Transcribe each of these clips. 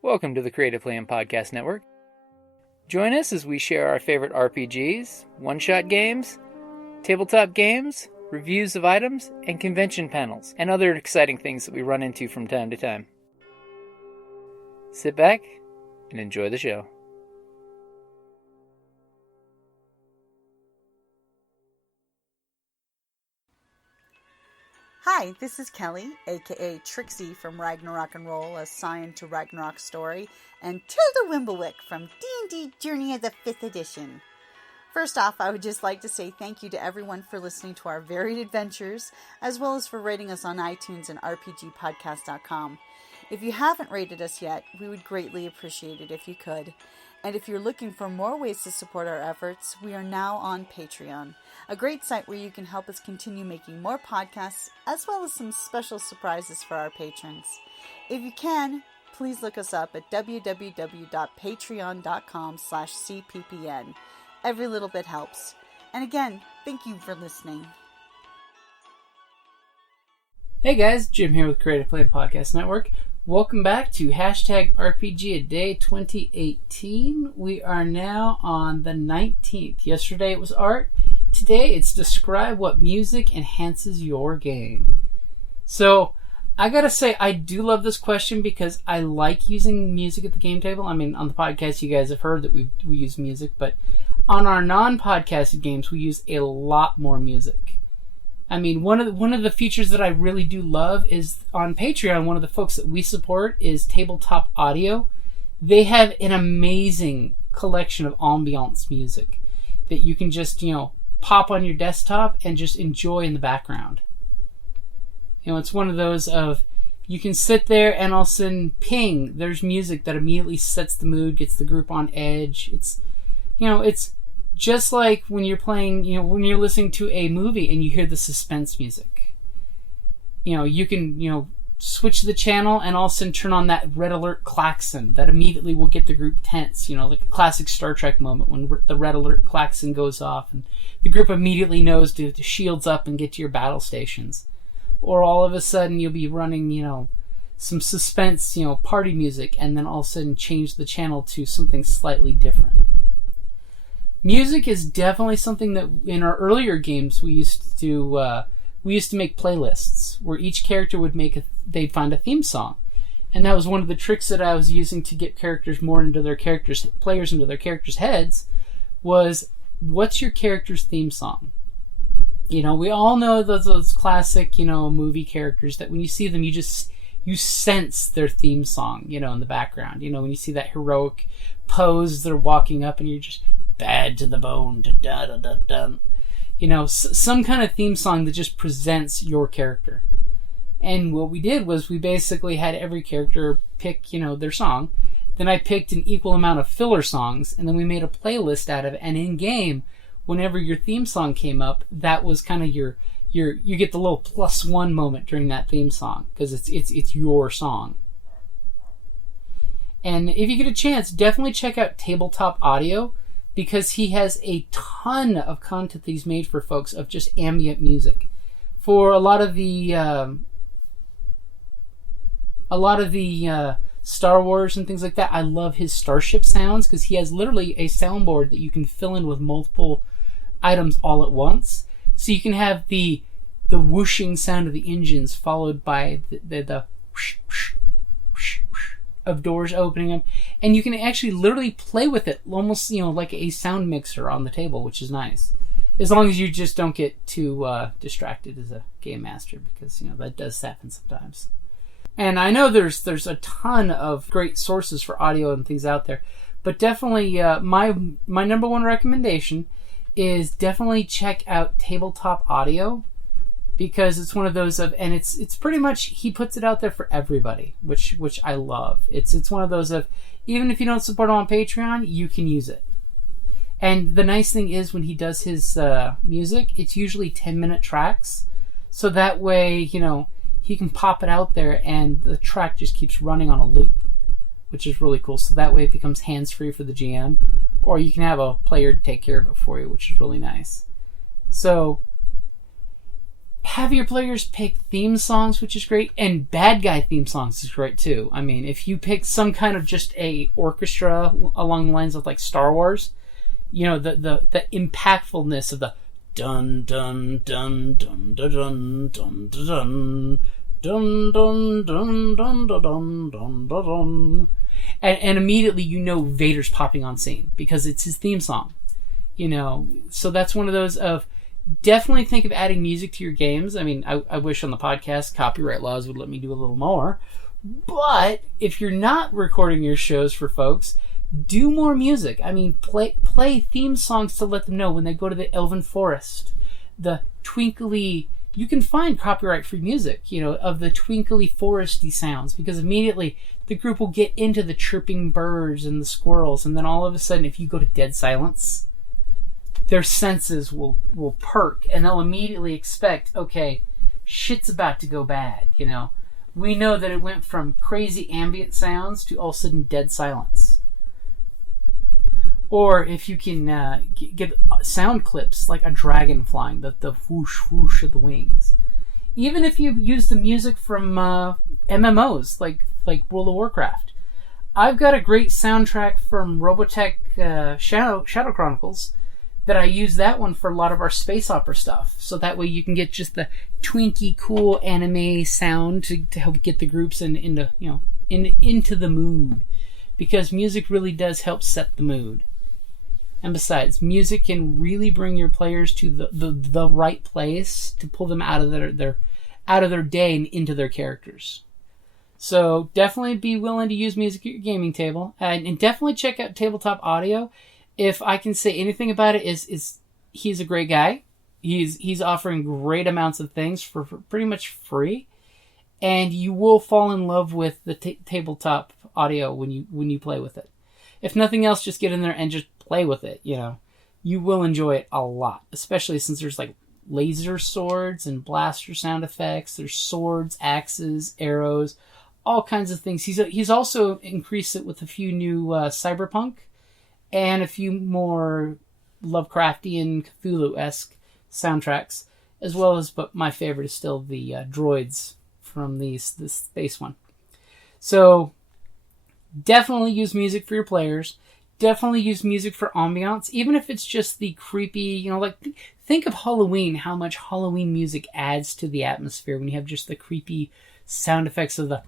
Welcome to the Creative Plan Podcast Network. Join us as we share our favorite RPGs, one-shot games, tabletop games, reviews of items, and convention panels, and other exciting things that we run into from time to time. Sit back and enjoy the show. Hi, this is Kelly, aka Trixie from Ragnarok and Roll, a Scion to Ragnarok story, and Tilda Wimblewick from D&D Journey of the 5th Edition. First off, I would just like to say thank you to everyone for listening to our varied adventures, as well as for rating us on iTunes and RPGpodcast.com. If you haven't rated us yet, we would greatly appreciate it if you could. And if you're looking for more ways to support our efforts, we are now on Patreon, a great site where you can help us continue making more podcasts, as well as some special surprises for our patrons. If you can, please look us up at www.patreon.com/cppn. Every little bit helps. And again, thank you for listening. Hey guys, Jim here with Creative Plan Podcast Network. Welcome back to #RPGADAY2018. We are now on the 19th. Yesterday it was art. Today it's describe what music enhances your game. So, I gotta say, I do love this question because I like using music at the game table. I mean, on the podcast you guys have heard that we use music, but on our non-podcasted games we use a lot more music. I mean, one of the features that I really do love is on Patreon, one of the folks that we support is Tabletop Audio. They have an amazing collection of ambiance music that you can just, pop on your desktop and just enjoy in the background. It's one of those of, you can sit there and all of a sudden, ping, there's music that immediately sets the mood, gets the group on edge. It's just like when you're playing, when you're listening to a movie and you hear the suspense music. You can, switch the channel and all of a sudden turn on that red alert klaxon that immediately will get the group tense. Like a classic Star Trek moment when the red alert klaxon goes off and the group immediately knows to shields up and get to your battle stations. Or all of a sudden you'll be running, some suspense, party music, and then all of a sudden change the channel to something slightly different. Music is definitely something that in our earlier games we used to make playlists where each character would they'd find a theme song, and that was one of the tricks that I was using to get players into their characters' heads. Was what's your character's theme song? We all know those classic movie characters that when you see them you sense their theme song in the background. When you see that heroic pose they're walking up and you're just bad to the bone, da da da da. Some kind of theme song that just presents your character. And what we did was we basically had every character pick, their song. Then I picked an equal amount of filler songs, and then we made a playlist out of it. And in game, whenever your theme song came up, that was kind of you get the little +1 moment during that theme song because it's your song. And if you get a chance, definitely check out Tabletop Audio, because he has a ton of content that he's made for folks of just ambient music. For a lot of the Star Wars and things like that, I love his starship sounds because he has literally a soundboard that you can fill in with multiple items all at once. So you can have the whooshing sound of the engines followed by the whoosh, whoosh, whoosh, whoosh of doors opening up, and you can actually literally play with it almost like a sound mixer on the table, which is nice, as long as you just don't get too distracted as a game master, because that does happen sometimes. And I know there's a ton of great sources for audio and things out there, but definitely my number one recommendation is definitely check out Tabletop Audio, because it's one of those and it's pretty much, he puts it out there for everybody, which I love. It's one of those of, even if you don't support him on Patreon, you can use it. And the nice thing is when he does his music, it's usually 10-minute tracks, so that way he can pop it out there and the track just keeps running on a loop, which is really cool. So that way it becomes hands-free for the GM, or you can have a player take care of it for you, which is really nice. So have your players pick theme songs, which is great, and bad guy theme songs is great too. I mean, if you pick some kind of just a orchestra along the lines of like Star Wars, you know, the impactfulness of the dun dun dun dun dun dun dun dun dun dun dun dun dun dun dun, and immediately you know Vader's popping on scene because it's his theme song. You know, so that's one of those of definitely think of adding music to your games. I mean, I wish on the podcast copyright laws would let me do a little more. But if you're not recording your shows for folks, do more music. I mean, play theme songs to let them know when they go to the Elven Forest. The twinkly... You can find copyright-free music, you know, of the twinkly foresty sounds, because immediately the group will get into the chirping birds and the squirrels, and then all of a sudden, if you go to dead silence, their senses will perk, and they'll immediately expect, okay, shit's about to go bad, you know. We know that it went from crazy ambient sounds to all of a sudden dead silence. Or if you can get sound clips like a dragon flying, the whoosh whoosh of the wings. Even if you use the music from MMOs like World of Warcraft. I've got a great soundtrack from Robotech Shadow Chronicles that I use that one for a lot of our space opera stuff. So that way you can get just the twinky cool anime sound to help get the groups into the mood. Because music really does help set the mood. And besides, music can really bring your players to the right place to pull them out of their day and into their characters. So definitely be willing to use music at your gaming table, and definitely check out Tabletop Audio. If I can say anything about it, is he's a great guy. He's offering great amounts of things for pretty much free, and you will fall in love with the Tabletop Audio when you play with it. If nothing else, just get in there and just play with it, you know. You will enjoy it a lot, especially since there's like laser swords and blaster sound effects. There's swords, axes, arrows, all kinds of things. He's also increased it with a few new cyberpunk and a few more Lovecraftian Cthulhu-esque soundtracks, as well as, but my favorite is still the droids from the space one. So definitely use music for your players. Definitely use music for ambiance, even if it's just the creepy, you know, like, think of Halloween, how much Halloween music adds to the atmosphere when you have just the creepy sound effects of the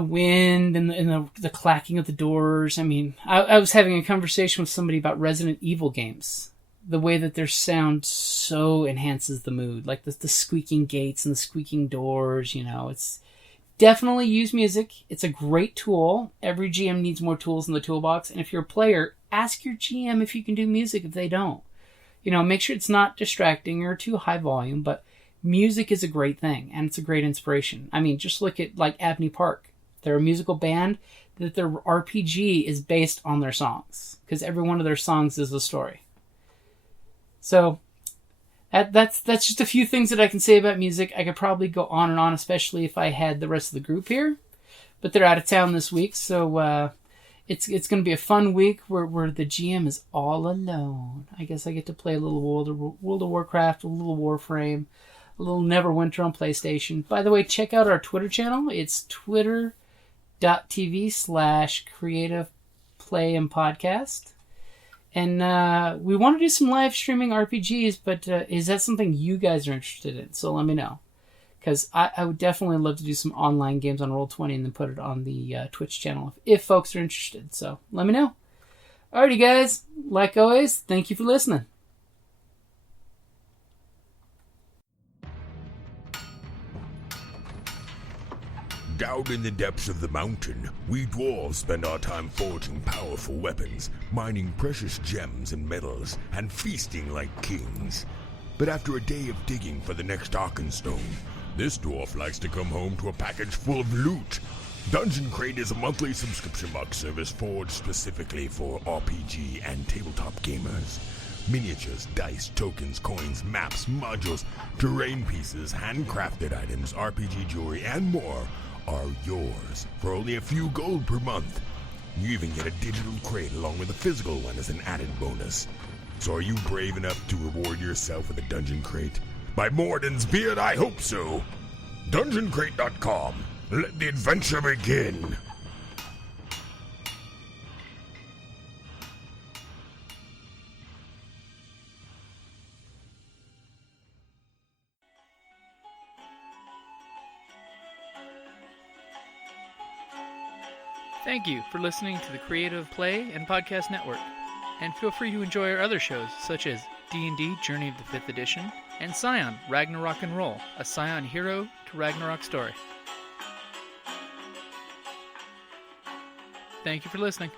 wind and the clacking of the doors. I mean, I was having a conversation with somebody about Resident Evil games. The way that their sound so enhances the mood, like the squeaking gates and the squeaking doors, you know, it's... Definitely use music. It's a great tool. Every GM needs more tools in the toolbox. And if you're a player, ask your GM if you can do music if they don't. You know, make sure it's not distracting or too high volume, but music is a great thing, and it's a great inspiration. I mean, just look at, like, Abney Park. They're a musical band that their RPG is based on their songs, because every one of their songs is a story. So... That's just a few things that I can say about music. I could probably go on and on, especially if I had the rest of the group here. But they're out of town this week, so it's going to be a fun week where the GM is all alone. I guess I get to play a little World of Warcraft, a little Warframe, a little Neverwinter on PlayStation. By the way, check out our Twitter channel. It's twitter.tv/creativeplayandpodcast. And we want to do some live streaming RPGs, but is that something you guys are interested in? So let me know. Because I would definitely love to do some online games on Roll20 and then put it on the Twitch channel if folks are interested. So let me know. Alrighty, guys. Like always, thank you for listening. Down in the depths of the mountain, we dwarves spend our time forging powerful weapons, mining precious gems and metals, and feasting like kings. But after a day of digging for the next Arkenstone, this dwarf likes to come home to a package full of loot. Dungeon Crate is a monthly subscription box service forged specifically for RPG and tabletop gamers. Miniatures, dice, tokens, coins, maps, modules, terrain pieces, handcrafted items, RPG jewelry, and more are yours for only a few gold per month. You even get a digital crate along with a physical one as an added bonus. So are you brave enough to reward yourself with a dungeon crate? By Morden's beard, I hope so. DungeonCrate.com. Let the adventure begin. Thank you for listening to the Creative Play and Podcast Network. And feel free to enjoy our other shows, such as D&D Journey of the 5th Edition and Scion Ragnarok and Roll, a Scion hero to Ragnarok story. Thank you for listening.